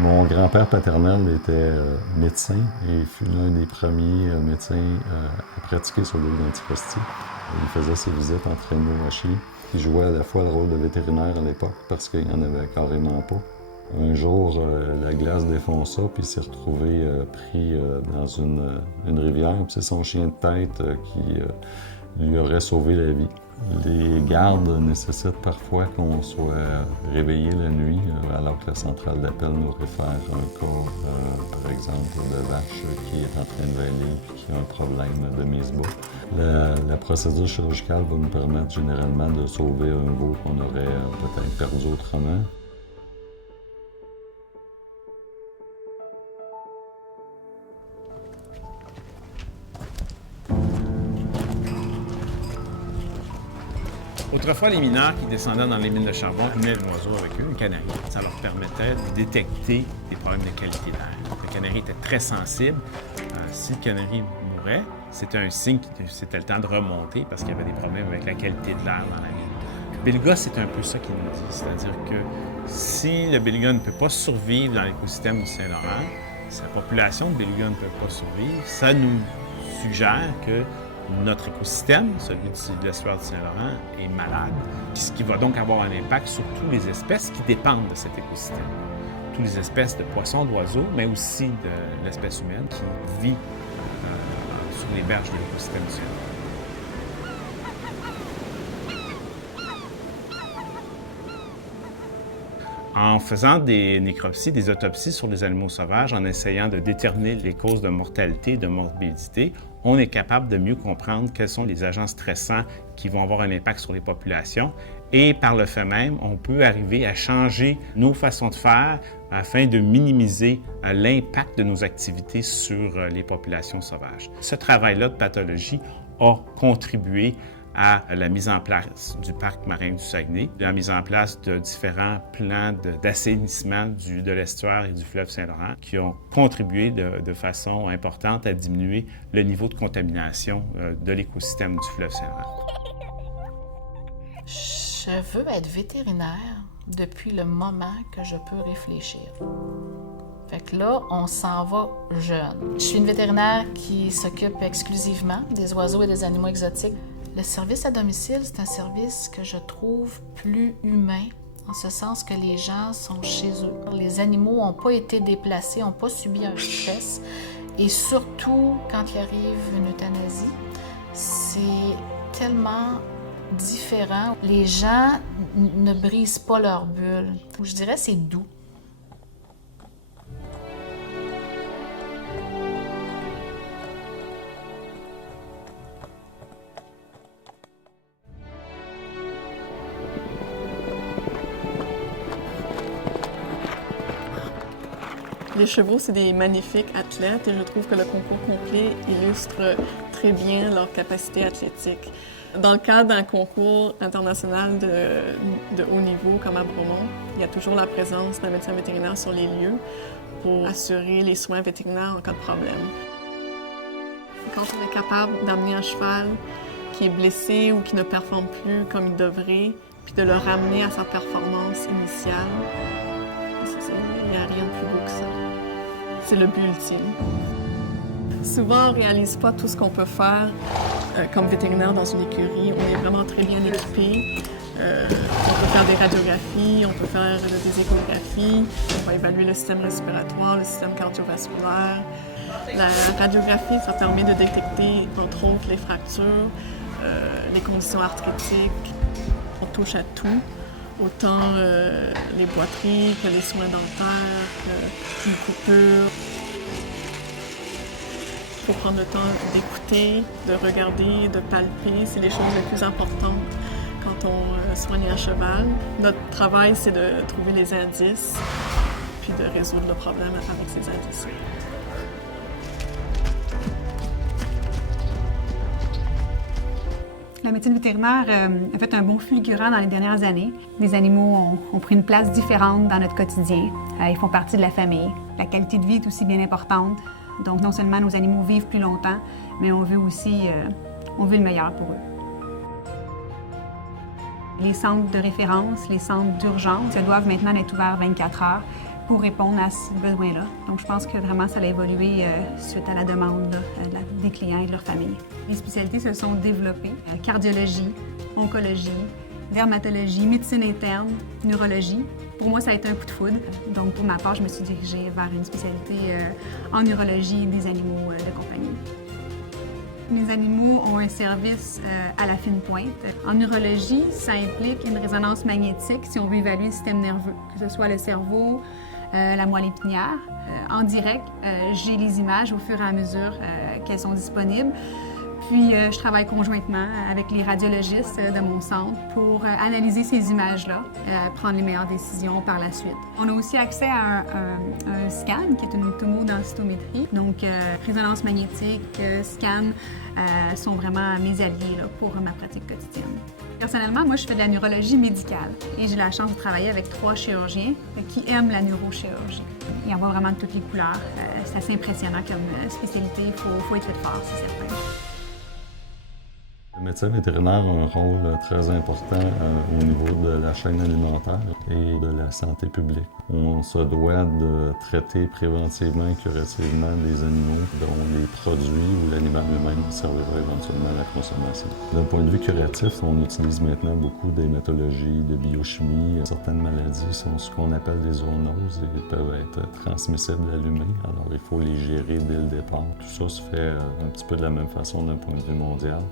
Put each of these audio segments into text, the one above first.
Mon grand-père paternel était médecin et fut l'un des premiers médecins à pratiquer sur l'île d'Anticosti. Il faisait ses visites en traîneau à chiens. Il jouait à la fois le rôle de vétérinaire à l'époque parce qu'il n'y en avait carrément pas. Un jour, la glace défonça, puis il s'est retrouvé pris dans une rivière. C'est son chien de tête qui lui aurait sauvé la vie. Les gardes nécessitent parfois qu'on soit réveillé la nuit, alors que la centrale d'appel nous réfère un cas, par exemple, de vache qui est en train de bêler et qui a un problème de mise bas. La procédure chirurgicale va nous permettre généralement de sauver un veau qu'on aurait peut-être perdu autrement. Autrefois, les mineurs qui descendaient dans les mines de charbon venaient un oiseau avec eux, une canari. Ça leur permettait de détecter des problèmes de qualité d'air. Le canari était très sensible. Si le canari mourait, c'était un signe que c'était le temps de remonter parce qu'il y avait des problèmes avec la qualité de l'air dans la mine. Beluga, c'est un peu ça qu'il nous dit. C'est-à-dire que si le beluga ne peut pas survivre dans l'écosystème du Saint-Laurent, si la population de beluga ne peut pas survivre, ça nous suggère que notre écosystème, celui de l'estuaire du Saint-Laurent, est malade, ce qui va donc avoir un impact sur toutes les espèces qui dépendent de cet écosystème. Toutes les espèces de poissons, d'oiseaux, mais aussi de l'espèce humaine qui vit sur les berges de l'écosystème du Saint-Laurent. En faisant des nécropsies, des autopsies sur les animaux sauvages, en essayant de déterminer les causes de mortalité et de morbidité, on est capable de mieux comprendre quels sont les agents stressants qui vont avoir un impact sur les populations. Et par le fait même, on peut arriver à changer nos façons de faire afin de minimiser l'impact de nos activités sur les populations sauvages. Ce travail-là de pathologie a contribué à la mise en place du parc marin du Saguenay, la mise en place de différents plans d'assainissement de l'estuaire et du fleuve Saint-Laurent qui ont contribué de façon importante à diminuer le niveau de contamination de l'écosystème du fleuve Saint-Laurent. Je veux être vétérinaire depuis le moment que je peux réfléchir. Fait que là, on s'en va jeune. Je suis une vétérinaire qui s'occupe exclusivement des oiseaux et des animaux exotiques. Le service à domicile, c'est un service que je trouve plus humain, en ce sens que les gens sont chez eux. Les animaux n'ont pas été déplacés, n'ont pas subi un stress. Et surtout, quand il arrive une euthanasie, c'est tellement différent. Les gens ne brisent pas leur bulle. Je dirais c'est doux. Les chevaux, c'est des magnifiques athlètes et je trouve que le concours complet illustre très bien leur capacité athlétique. Dans le cadre d'un concours international de haut niveau comme à Bromont, il y a toujours la présence d'un médecin vétérinaire sur les lieux pour assurer les soins vétérinaires en cas de problème. Quand on est capable d'amener un cheval qui est blessé ou qui ne performe plus comme il devrait, puis de le ramener à sa performance initiale, il n'y a rien de plus beau que ça. C'est le but ultime. Souvent, on ne réalise pas tout ce qu'on peut faire comme vétérinaire dans une écurie. On est vraiment très bien équipé. On peut faire des radiographies, on peut faire des échographies, on va évaluer le système respiratoire, le système cardiovasculaire. La radiographie, ça permet de détecter, entre autres, les fractures, les conditions arthritiques. On touche à tout. Autant les boiteries que les soins dentaires, que une coupure. Il faut prendre le temps d'écouter, de regarder, de palper. C'est les choses les plus importantes quand on soigne un cheval. Notre travail, c'est de trouver les indices, puis de résoudre le problème avec ces indices. La médecine vétérinaire a fait un bon fulgurant dans les dernières années. Les animaux ont pris une place différente dans notre quotidien. Ils font partie de la famille. La qualité de vie est aussi bien importante. Donc, non seulement nos animaux vivent plus longtemps, mais on veut aussi le meilleur pour eux. Les centres de référence, les centres d'urgence, doivent maintenant être ouverts 24 heures. pour répondre à ce besoin-là. Donc, je pense que vraiment, ça a évolué suite à la demande des clients et de leur famille. Les spécialités se sont développées. Cardiologie, oncologie, dermatologie, médecine interne, neurologie. Pour moi, ça a été un coup de foudre. Donc, pour ma part, je me suis dirigée vers une spécialité en neurologie des animaux de compagnie. Mes animaux ont un service à la fine pointe. En neurologie, ça implique une résonance magnétique si on veut évaluer le système nerveux, que ce soit le cerveau, la moelle épinière. En direct, j'ai les images au fur et à mesure qu'elles sont disponibles. Puis, je travaille conjointement avec les radiologistes de mon centre pour analyser ces images-là, prendre les meilleures décisions par la suite. On a aussi accès à un scan, qui est une tomodensitométrie. Donc, résonance magnétique, scan sont vraiment mes alliés là, pour ma pratique quotidienne. Personnellement, moi, je fais de la neurologie médicale et j'ai la chance de travailler avec 3 chirurgiens qui aiment la neurochirurgie. Il y en a vraiment de toutes les couleurs. C'est assez impressionnant comme spécialité. Il faut être fait fort, c'est certain. Le médecin vétérinaire a un rôle très important au niveau de la chaîne alimentaire et de la santé publique. On se doit de traiter préventivement et curativement les animaux dont les produits ou l'animal lui-même servira éventuellement à la consommation. D'un point de vue curatif, on utilise maintenant beaucoup d'hématologie, de biochimie. Certaines maladies sont ce qu'on appelle des zoonoses et peuvent être transmissibles à l'humain. Alors il faut les gérer dès le départ. Tout ça se fait un petit peu de la même façon d'un point de vue mondial.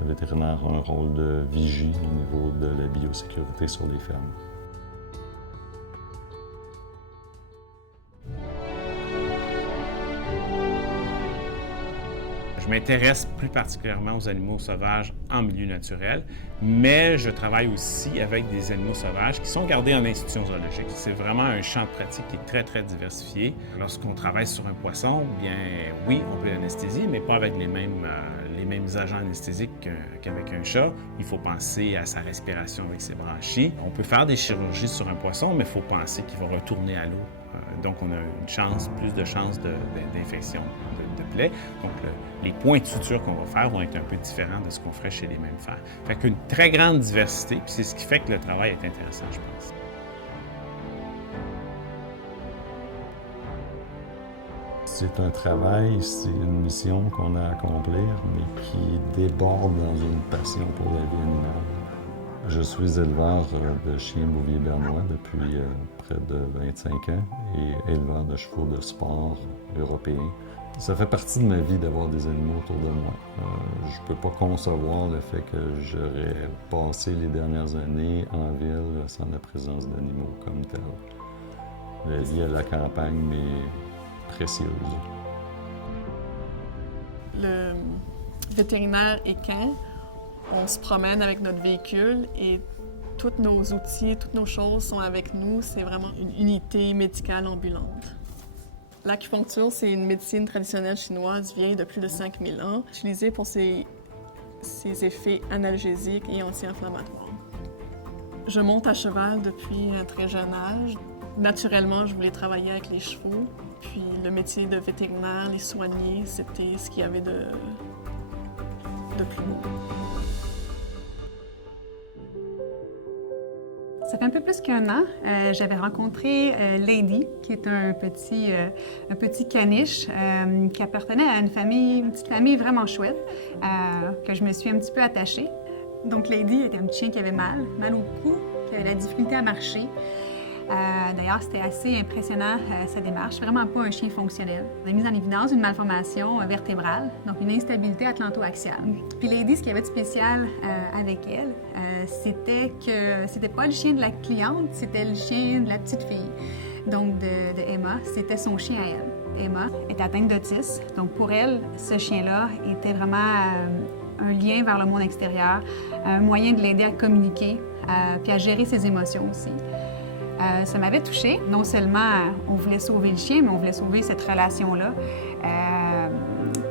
Le vétérinaire a un rôle de vigie au niveau de la biosécurité sur les fermes. Je m'intéresse plus particulièrement aux animaux sauvages en milieu naturel, mais je travaille aussi avec des animaux sauvages qui sont gardés en institution zoologique. C'est vraiment un champ de pratique qui est très, très diversifié. Lorsqu'on travaille sur un poisson, bien oui, on peut l'anesthésier, mais pas avec les mêmes agents anesthésiques qu'avec un chat. Il faut penser à sa respiration avec ses branchies. On peut faire des chirurgies sur un poisson, mais il faut penser qu'il va retourner à l'eau. Donc, on a plus de chances d'infection de plaie. Donc, les points de suture qu'on va faire vont être un peu différents de ce qu'on ferait chez les mammifères. Fait qu'une très grande diversité, puis c'est ce qui fait que le travail est intéressant, je pense. C'est un travail, c'est une mission qu'on a à accomplir, mais qui déborde dans une passion pour la vie animale. Je suis éleveur de chiens bouviers bernois depuis près de 25 ans et éleveur de chevaux de sport européens. Ça fait partie de ma vie d'avoir des animaux autour de moi. Je ne peux pas concevoir le fait que j'aurais passé les dernières années en ville sans la présence d'animaux comme tel. La vie à la campagne m'est précieuse. Le vétérinaire équin, on se promène avec notre véhicule et tous nos outils, toutes nos choses sont avec nous. C'est vraiment une unité médicale ambulante. L'acupuncture, c'est une médecine traditionnelle chinoise vieille de plus de 5000 ans, utilisée pour ses effets analgésiques et anti-inflammatoires. Je monte à cheval depuis un très jeune âge. Naturellement, je voulais travailler avec les chevaux. Puis le métier de vétérinaire, les soigner, c'était ce qu'il y avait de plus beau. Ça fait un peu plus qu'1 an, j'avais rencontré Lady, qui est un petit caniche qui appartenait à une petite famille vraiment chouette, que je me suis un petit peu attachée. Donc Lady était un petit chien qui avait mal au cou, qui avait la difficulté à marcher. D'ailleurs, c'était assez impressionnant, sa démarche. Vraiment pas un chien fonctionnel. On a mis en évidence une malformation vertébrale, donc une instabilité atlanto-axiale. Puis Lady, ce qu'il y avait de spécial avec elle, c'était que c'était pas le chien de la cliente, c'était le chien de la petite fille, donc de Emma. C'était son chien à elle. Emma est atteinte d'autisme, donc pour elle, ce chien-là était vraiment un lien vers le monde extérieur, un moyen de l'aider à communiquer, puis à gérer ses émotions aussi. Ça m'avait touchée. Non seulement on voulait sauver le chien, mais on voulait sauver cette relation-là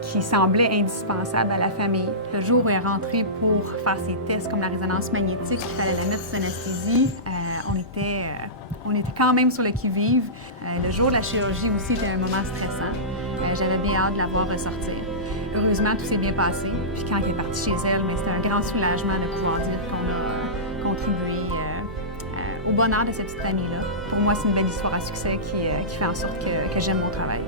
qui semblait indispensable à la famille. Le jour où elle est rentrée pour faire ses tests comme la résonance magnétique, il fallait la mettre sous anesthésie, on était quand même sur le qui-vive. Le jour de la chirurgie aussi était un moment stressant. J'avais bien hâte de la voir ressortir. Heureusement, tout s'est bien passé. Puis quand elle est partie chez elle, c'était un grand soulagement de pouvoir dire qu'on a contribué au bonheur de cette petite famille-là. Pour moi, c'est une belle histoire à succès qui fait en sorte que j'aime mon travail.